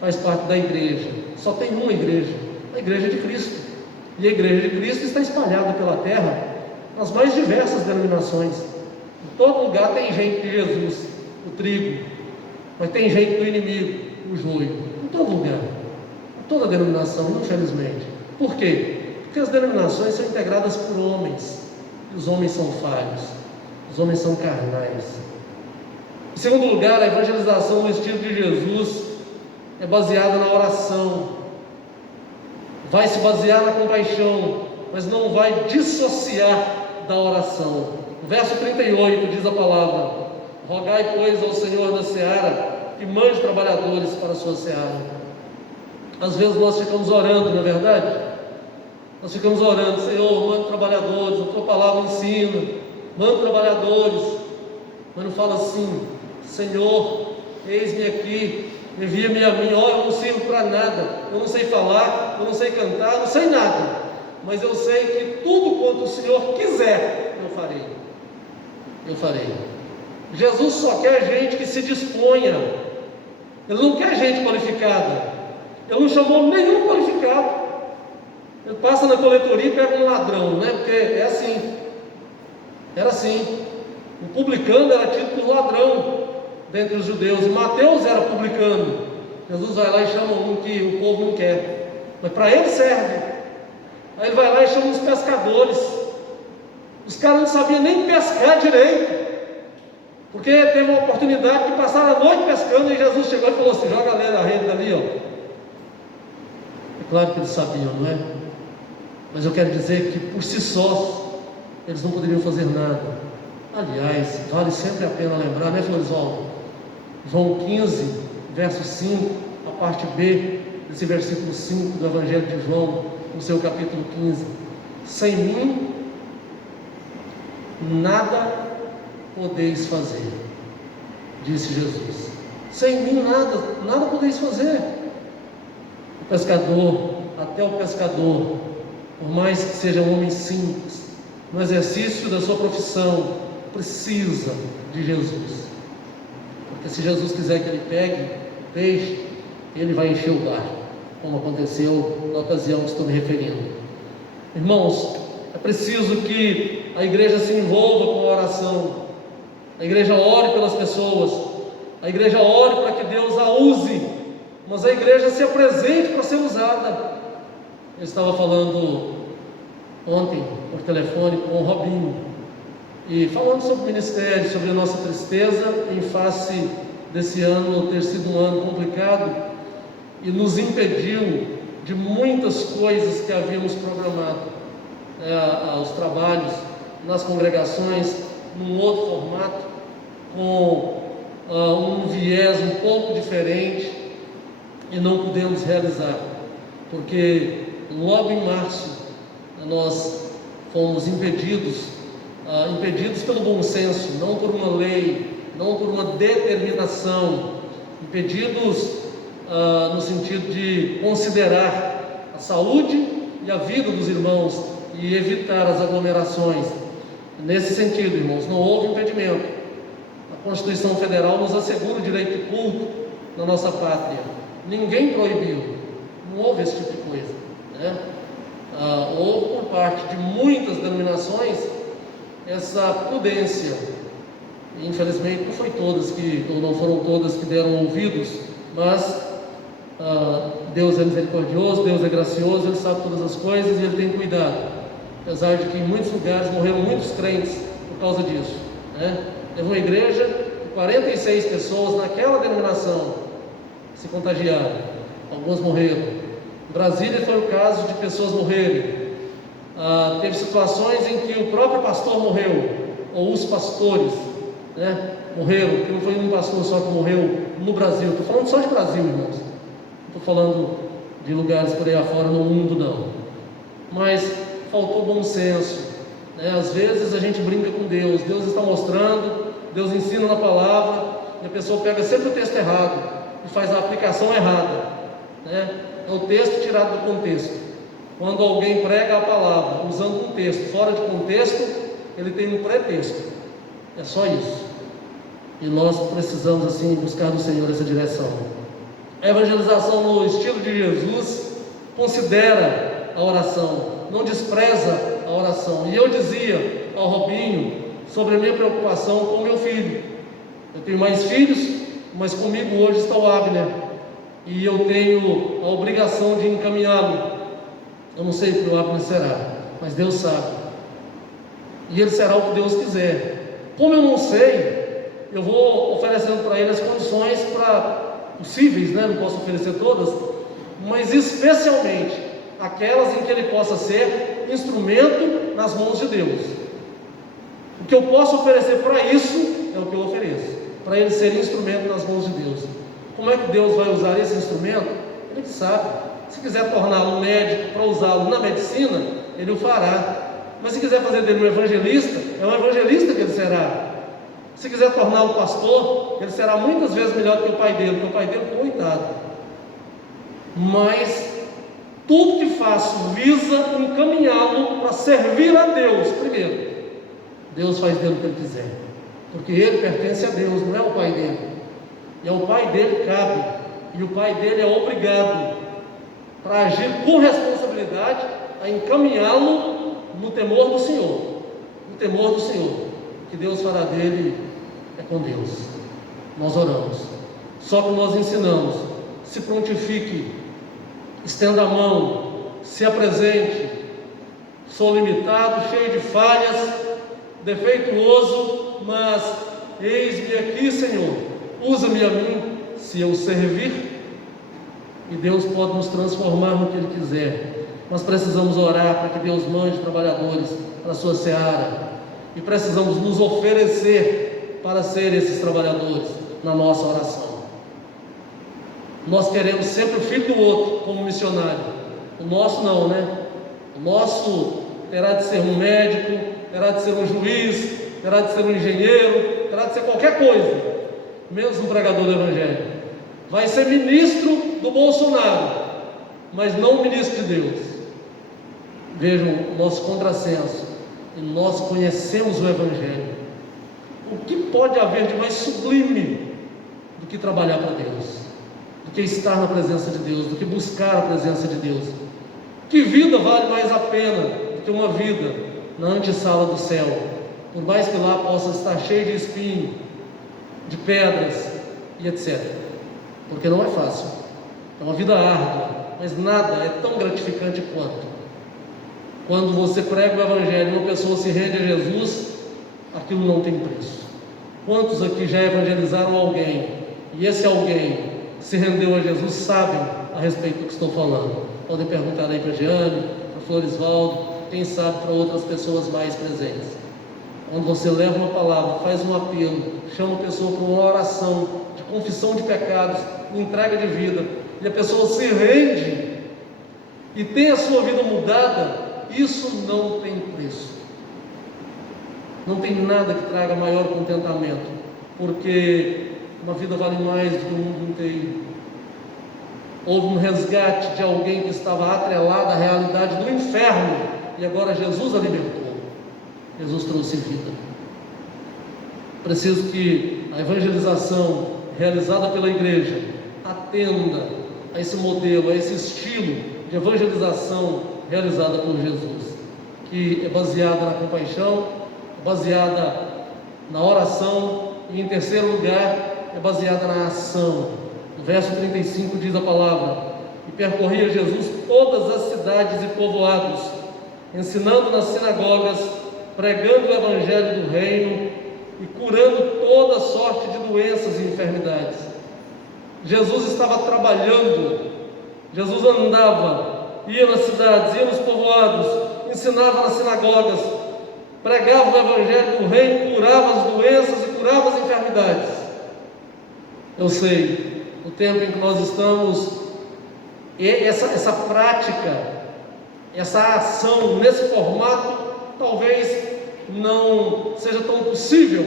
faz parte da igreja. Só tem uma igreja, a igreja de Cristo. E a igreja de Cristo está espalhada pela terra, nas mais diversas denominações. Em todo lugar tem gente de Jesus, o trigo, mas tem gente do inimigo, o joio. Em todo lugar, em toda denominação, infelizmente. Por quê? Porque as denominações são integradas por homens, e os homens são falhos, os homens são carnais. Em segundo lugar, a evangelização no estilo de Jesus é baseada na oração. Vai se basear na compaixão, mas não vai dissociar da oração. No verso 38 diz a palavra: rogai, pois, ao Senhor da seara que mande trabalhadores para a sua seara. Às vezes nós ficamos orando, não é verdade? Nós ficamos orando: Senhor, manda trabalhadores, a tua palavra ensina, manda trabalhadores. Mas não fala assim: Senhor, eis-me aqui, envia-me a mim. Eu não sirvo para nada, eu não sei falar, eu não sei cantar, eu não sei nada, mas eu sei que tudo quanto o Senhor quiser, eu farei. Eu farei. Jesus só quer gente que se disponha. Ele não quer gente qualificada. Ele não chamou nenhum qualificado. Ele passa na coletoria e pega um ladrão, né? Porque é assim. Era assim. O publicano era tido por ladrão dentre os judeus, e Mateus era publicano. Jesus vai lá e chama um que o povo não quer, mas para ele serve. Aí ele vai lá e chama os pescadores. Os caras não sabiam nem pescar direito, porque teve uma oportunidade de passar a noite pescando, e Jesus chegou e falou assim: joga a rede ali, ó. É claro que eles sabiam, não é? Mas eu quero dizer que por si sós eles não poderiam fazer nada. Aliás, vale sempre a pena lembrar, né, Florisvaldo? João 15, verso 5, a parte B desse versículo 5 do Evangelho de João, no seu capítulo 15: sem mim nada podeis fazer, disse Jesus. Sem mim nada podeis fazer. O pescador, até o pescador, por mais que seja um homem simples, no exercício da sua profissão, precisa de Jesus. Porque se Jesus quiser que ele pegue peixe, ele vai encher o barco. como aconteceu na ocasião que estou me referindo. Irmãos, é preciso que a igreja se envolva com a oração, a igreja ore pelas pessoas, a igreja ore para que Deus a use, mas a igreja se apresente para ser usada. Eu estava falando ontem por telefone com o Robinho, e falando sobre o ministério, sobre a nossa tristeza em face desse ano ter sido um ano complicado e nos impediu de muitas coisas que havíamos programado, aos trabalhos, nas congregações, num outro formato, com um viés um pouco diferente, e não pudemos realizar, porque logo em março nós fomos impedidos pelo bom senso, não por uma lei, não por uma determinação, impedidos no sentido de considerar a saúde e a vida dos irmãos e evitar as aglomerações. Nesse sentido, irmãos, não houve impedimento. A Constituição Federal nos assegura o direito de culto na nossa pátria. Ninguém proibiu, não houve esse tipo de coisa, né? Houve por parte de muitas denominações essa prudência. Infelizmente não foi todas ou não foram todas que deram ouvidos, mas Deus é misericordioso, Deus é gracioso, Ele sabe todas as coisas e Ele tem cuidado, apesar de que em muitos lugares morreram muitos crentes por causa disso, né? Teve uma igreja de 46 pessoas naquela denominação se contagiaram, alguns morreram. Em Brasília foi o caso de pessoas morrerem. Teve situações em que o próprio pastor morreu, ou os pastores, né, morreram, porque não foi um pastor só que morreu no Brasil. Estou falando só de Brasil, irmãos, não estou falando de lugares por aí afora no mundo, não. Mas faltou bom senso, né? Às vezes a gente brinca com Deus está mostrando, Deus ensina na palavra, e a pessoa pega sempre o texto errado e faz a aplicação errada, né? É o texto tirado do contexto. Quando alguém prega a palavra usando um texto fora de contexto, ele tem um pretexto. É só isso. E nós precisamos assim buscar do Senhor essa direção. A evangelização no estilo de Jesus considera a oração, não despreza a oração. E eu dizia ao Robinho sobre a minha preocupação com o meu filho. Eu tenho mais filhos, mas comigo hoje está o Abner, e eu tenho a obrigação de encaminhá-lo. Eu não sei o que o Abner será, mas Deus sabe, e ele será o que Deus quiser. Como eu não sei, eu vou oferecendo para ele as condições possíveis, né? Não posso oferecer todas, mas especialmente aquelas em que ele possa ser instrumento nas mãos de Deus. O que eu posso oferecer para isso é o que eu ofereço, para ele ser instrumento nas mãos de Deus. Como é que Deus vai usar esse instrumento? Ele sabe. Se quiser torná-lo um médico para usá-lo na medicina, Ele o fará. Mas se quiser fazer dele um evangelista, é um evangelista que ele será. Se quiser torná-lo pastor, ele será muitas vezes melhor do que o pai dele, porque o pai dele, coitado. Mas tudo que faço visa encaminhá-lo para servir a Deus primeiro. Deus faz dele o que Ele quiser, porque ele pertence a Deus, não é o pai dele. E ao pai dele cabe, e o pai dele é obrigado, para agir com responsabilidade, a encaminhá-lo no temor do Senhor. No temor do Senhor. O que Deus fará dele é com Deus. Nós oramos. Só que nós ensinamos: se prontifique, estenda a mão, se apresente. Sou limitado, cheio de falhas, defeituoso, mas eis-me aqui, Senhor. Usa-me a mim, se eu servir. E Deus pode nos transformar no que Ele quiser. Nós precisamos orar para que Deus mande trabalhadores para a sua seara, e precisamos nos oferecer para ser esses trabalhadores na nossa oração. Nós queremos sempre o filho do outro como missionário. O nosso não, né? O nosso terá de ser um médico, terá de ser um juiz, terá de ser um engenheiro, terá de ser qualquer coisa, menos um pregador do Evangelho. Vai ser ministro do Bolsonaro, mas não ministro de Deus. Vejam o nosso contrassenso. E nós conhecemos o Evangelho. O que pode haver de mais sublime do que trabalhar para Deus? do que estar na presença de Deus, do que buscar a presença de Deus. Que vida vale mais a pena do que uma vida na antessala do céu? Por mais que lá possa estar cheio de espinho, de pedras e etc. Porque não é fácil. É uma vida árdua, mas nada é tão gratificante quanto quando você prega o Evangelho e uma pessoa se rende a Jesus, aquilo não tem preço. Quantos aqui já evangelizaram alguém e esse alguém se rendeu a Jesus, sabem a respeito do que estou falando? Podem perguntar aí para Jeane, para Florisvaldo, quem sabe para outras pessoas mais presentes. Quando você leva uma palavra, faz um apelo, chama a pessoa para uma oração de confissão de pecados, entrega de vida, e a pessoa se rende e tem a sua vida mudada, isso não tem preço. Não tem nada que traga maior contentamento, porque uma vida vale mais do que o mundo inteiro. Houve um resgate de alguém que estava atrelado à realidade do inferno, e agora Jesus a libertou. Jesus trouxe vida. Preciso que a evangelização realizada pela igreja atenda a esse modelo, a esse estilo de evangelização realizada por Jesus, que é baseada na compaixão, é baseada na oração e, em terceiro lugar, é baseada na ação. No verso 35 diz a palavra: e percorria Jesus todas as cidades e povoados, ensinando nas sinagogas, pregando o evangelho do reino e curando toda sorte de doenças e enfermidades. Jesus estava trabalhando, Jesus andava, ia nas cidades, ia nos povoados, ensinava nas sinagogas, pregava o evangelho do reino, curava as doenças e curava as enfermidades. Eu sei, o tempo em que nós estamos, essa prática, essa ação nesse formato talvez não seja tão possível,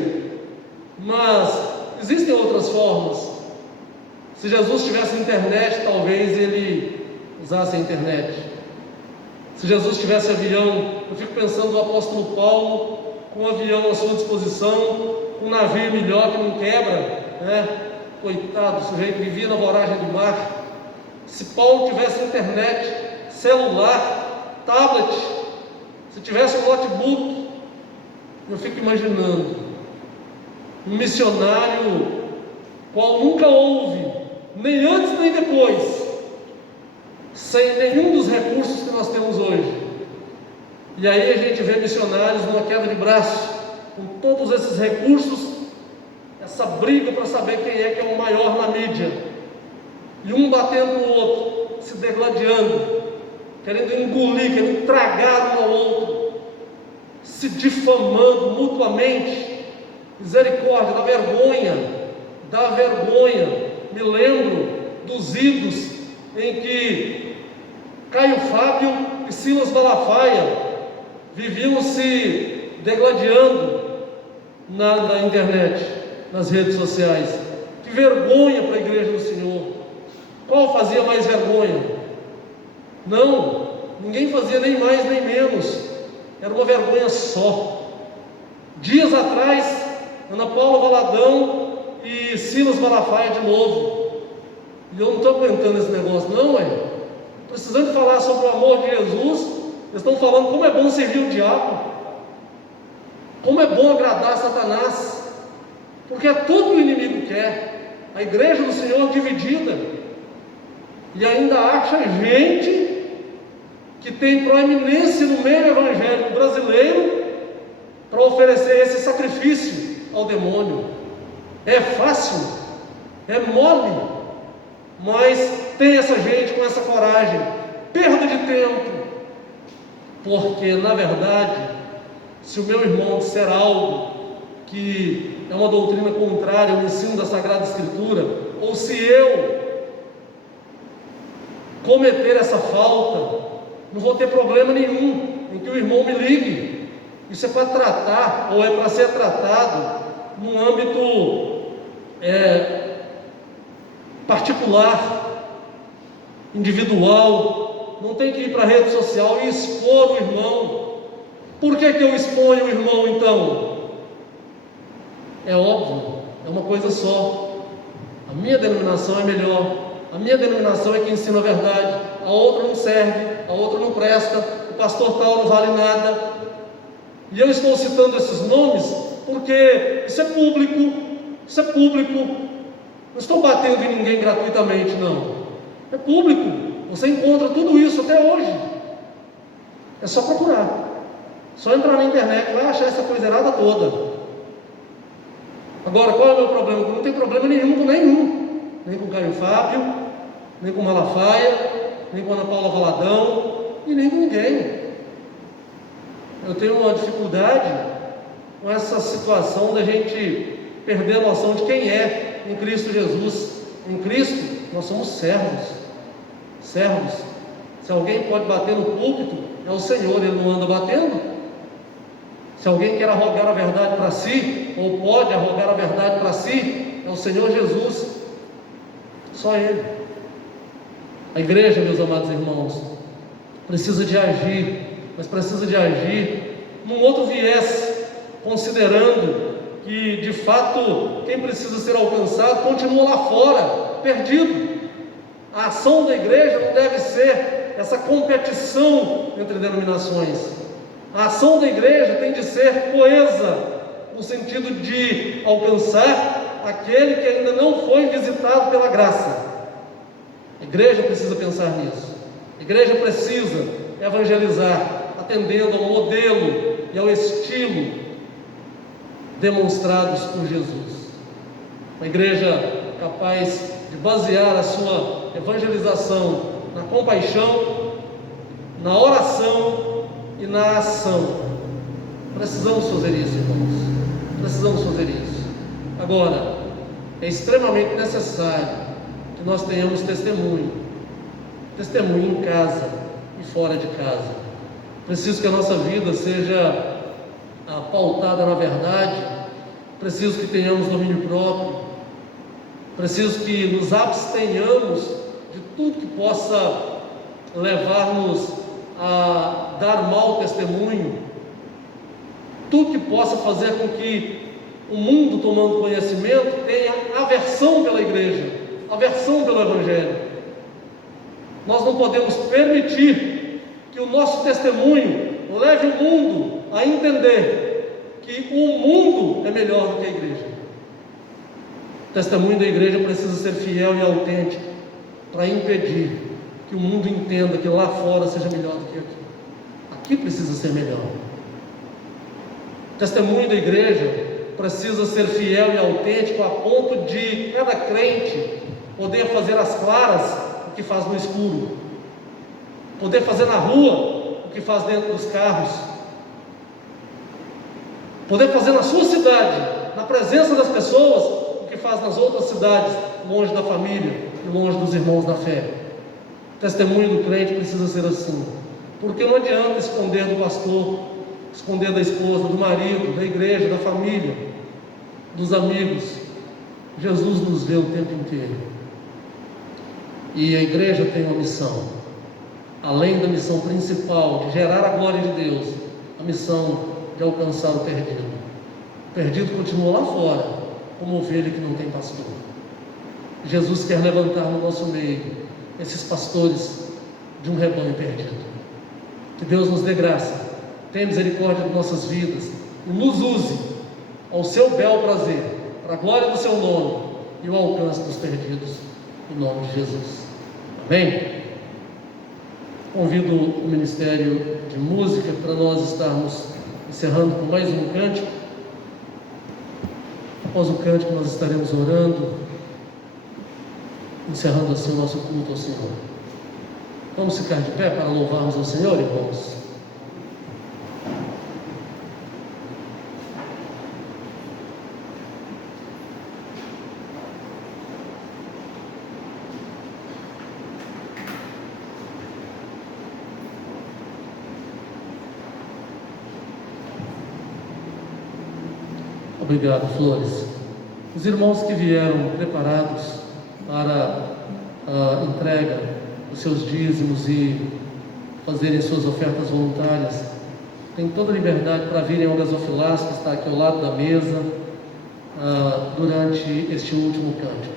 mas existem outras formas. Se Jesus tivesse internet, talvez ele usasse a internet. Se Jesus tivesse avião, eu fico pensando no apóstolo Paulo, com um avião à sua disposição, um navio melhor que não quebra, né? Coitado, o sujeito vivia na voragem do mar. Se Paulo tivesse internet, celular, tablet, se tivesse um notebook, eu fico imaginando um missionário qual nunca houve, nem antes nem depois, sem nenhum dos recursos que nós temos hoje. E aí a gente vê missionários numa queda de braço, com todos esses recursos, essa briga para saber quem é que é o maior na mídia, e um batendo no outro, se degladiando, querendo engolir, querendo tragar um ao outro, se difamando mutuamente. Misericórdia, dá vergonha. Me lembro dos idos em que Caio Fábio e Silas Malafaia viviam se degladiando na internet, nas redes sociais. Que vergonha para a igreja do Senhor. Qual fazia mais vergonha? Não, ninguém fazia nem mais nem menos, era uma vergonha só. Dias atrás, Ana Paula Valadão e Silas Malafaia de novo. E eu não estou aguentando esse negócio, não, precisando falar sobre o amor de Jesus, eles estão falando como é bom servir o diabo, como é bom agradar Satanás, porque é tudo que o inimigo quer. A igreja do Senhor dividida, e ainda acha gente que tem proeminência no meio evangélico brasileiro para oferecer esse sacrifício ao demônio. É fácil, é mole, mas tem essa gente com essa coragem, perda de tempo, porque na verdade, se o meu irmão disser algo que é uma doutrina contrária ao ensino da Sagrada Escritura, ou se eu cometer essa falta, não vou ter problema nenhum em que o irmão me ligue. Isso é para tratar, ou é para ser tratado num âmbito particular, individual. Não tem que ir para a rede social e expor o irmão. Por que eu exponho o irmão então? É óbvio, é uma coisa só. A minha denominação é melhor, a minha denominação é que ensina a verdade, a outra não serve, a outra não presta, o pastor tal não vale nada. E eu estou citando esses nomes porque isso é público, isso é público. Não estou batendo em ninguém gratuitamente, não. É público. Você encontra tudo isso até hoje. É só procurar. Só entrar na internet, vai achar essa coisa errada toda. Agora, qual é o meu problema? Não tem problema nenhum com nenhum. Nem com Caio Fábio, nem com Malafaia, nem com Ana Paula Valadão, e nem com ninguém. Eu tenho uma dificuldade com essa situação da gente perder a noção de quem é em Cristo Jesus. Em Cristo, nós somos servos. Servos. Se alguém pode bater no púlpito, é o Senhor, Ele não anda batendo. Se alguém quer arrogar a verdade para si, ou pode arrogar a verdade para si, é o Senhor Jesus. Só Ele. A igreja, meus amados irmãos, precisa de agir, mas precisa de agir num outro viés, considerando que, de fato, quem precisa ser alcançado continua lá fora, perdido. A ação da igreja não deve ser essa competição entre denominações. A ação da igreja tem de ser coesa, no sentido de alcançar aquele que ainda não foi visitado pela graça. A igreja precisa pensar nisso. A igreja precisa evangelizar, atendendo ao modelo e ao estilo demonstrados por Jesus. Uma igreja capaz de basear a sua evangelização na compaixão, na oração e na ação. Precisamos fazer isso, irmãos. Precisamos fazer isso. Agora, é extremamente necessário que nós tenhamos testemunho em casa e fora de casa. Preciso que a nossa vida seja pautada na verdade. Preciso que tenhamos domínio próprio. Preciso que nos abstenhamos de tudo que possa levar-nos a dar mau testemunho, tudo que possa fazer com que o mundo, tomando conhecimento, tenha aversão pela igreja, aversão pelo Evangelho. Nós não podemos permitir que o nosso testemunho leve o mundo a entender que o mundo é melhor do que a igreja. O testemunho da igreja precisa ser fiel e autêntico para impedir que o mundo entenda que lá fora seja melhor do que aqui. Aqui precisa ser melhor. O testemunho da igreja precisa ser fiel e autêntico a ponto de cada crente poder fazer às claras o que faz no escuro, poder fazer na rua o que faz dentro dos carros, poder fazer na sua cidade, na presença das pessoas, o que faz nas outras cidades, longe da família e longe dos irmãos da fé. O testemunho do crente precisa ser assim, porque não adianta esconder do pastor, esconder da esposa, do marido, da igreja, da família, dos amigos. Jesus nos vê o tempo inteiro. E a igreja tem uma missão, além da missão principal de gerar a glória de Deus, a missão de alcançar o perdido. O perdido continua lá fora, como ovelha que não tem pastor. Jesus quer levantar no nosso meio esses pastores de um rebanho perdido. Que Deus nos dê graça, tenha misericórdia de nossas vidas e nos use ao seu bel prazer, para a glória do seu nome e o alcance dos perdidos, em nome de Jesus. Amém? Convido o Ministério de Música para nós estarmos encerrando com mais um cântico. Após o cântico nós estaremos orando, encerrando assim o nosso culto ao Senhor. Vamos ficar de pé para louvarmos ao Senhor, irmãos? Obrigado, Flores. Os irmãos que vieram preparados para a entrega dos seus dízimos e fazerem suas ofertas voluntárias, têm toda a liberdade para virem ao gasofilas que está aqui ao lado da mesa, durante este último cântico.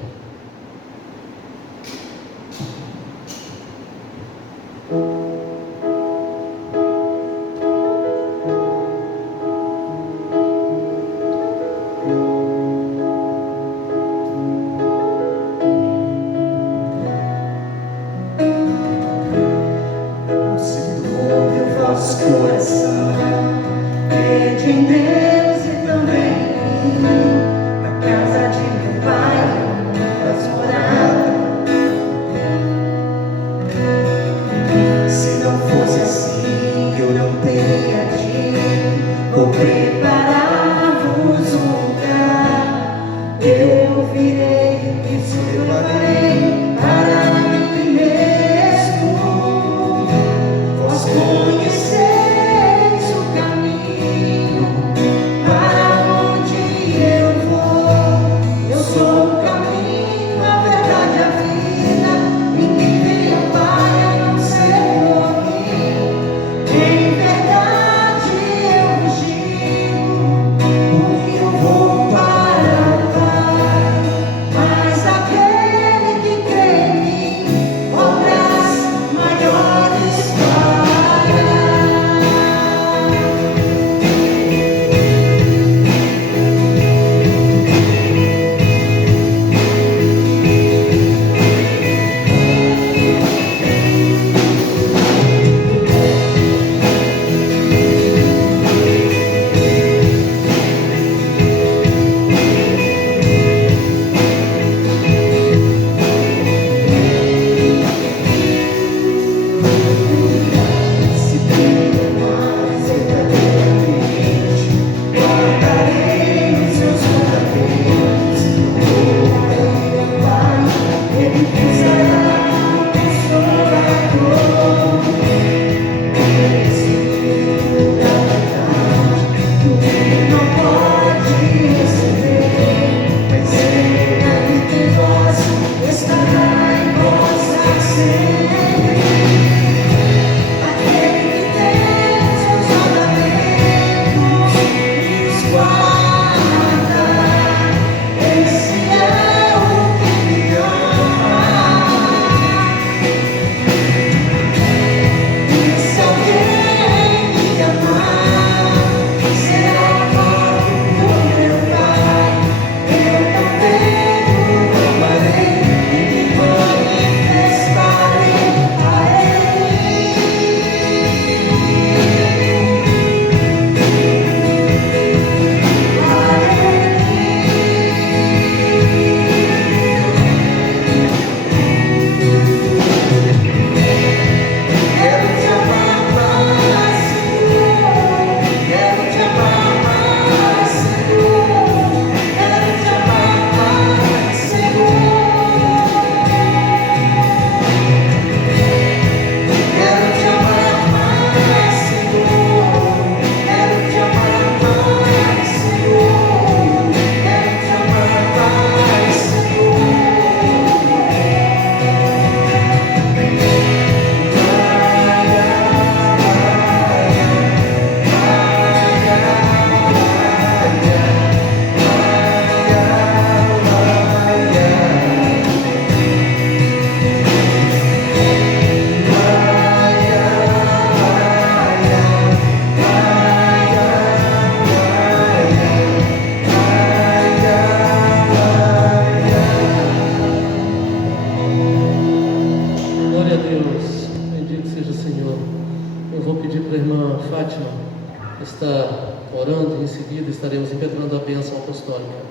está orando e em seguida estaremos impetrando a bênção apostólica.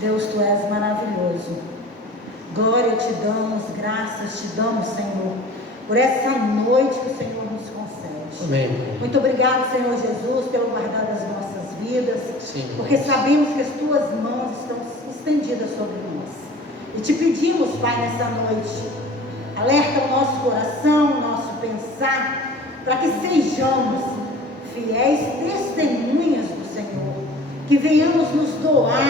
Deus, Tu és maravilhoso. Glória te damos, graças te damos, Senhor, por essa noite que o Senhor nos concede. Amém. Muito obrigado, Senhor Jesus, pelo guardar das nossas vidas. Sim, porque sabemos que as Tuas mãos estão estendidas sobre nós. E te pedimos, Pai, nessa noite, alerta o nosso coração, o nosso pensar, para que sejamos fiéis testemunhas do Senhor, que venhamos nos doar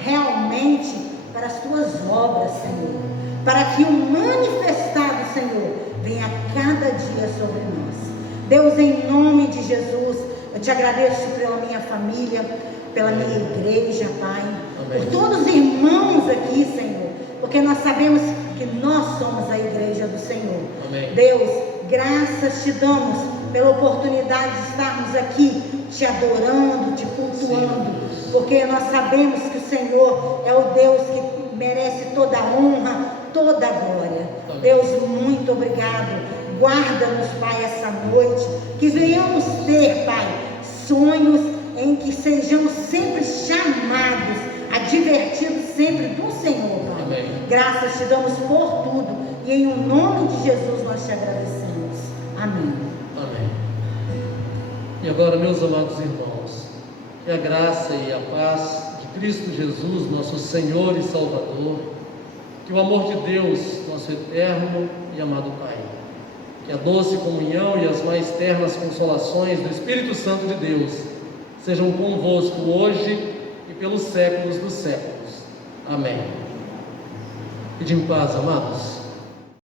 realmente para as Tuas obras, Senhor, para que o manifestado, Senhor, venha cada dia sobre nós. Deus, em nome de Jesus, eu te agradeço pela minha família, pela minha igreja, Pai, por todos os irmãos aqui, Senhor, porque nós sabemos que nós somos a igreja do Senhor. Amém. Deus, graças te damos pela oportunidade de estarmos aqui te adorando, te cultuando, porque nós sabemos que o Senhor é o Deus que merece toda a honra, toda a glória. Amém. Deus, muito obrigado. Guarda-nos, Pai, essa noite, que venhamos ter, Pai, sonhos em que sejamos sempre chamados, advertidos sempre do Senhor, Pai. Amém. Graças te damos por tudo, e em o nome de Jesus nós te agradecemos. Amém. Amém. E agora, meus amados irmãos, que a graça e a paz de Cristo Jesus, nosso Senhor e Salvador, que o amor de Deus, nosso eterno e amado Pai, que a doce comunhão e as mais ternas consolações do Espírito Santo de Deus sejam convosco hoje e pelos séculos dos séculos. Amém. E de paz, amados.